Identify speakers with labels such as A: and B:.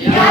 A: Yeah.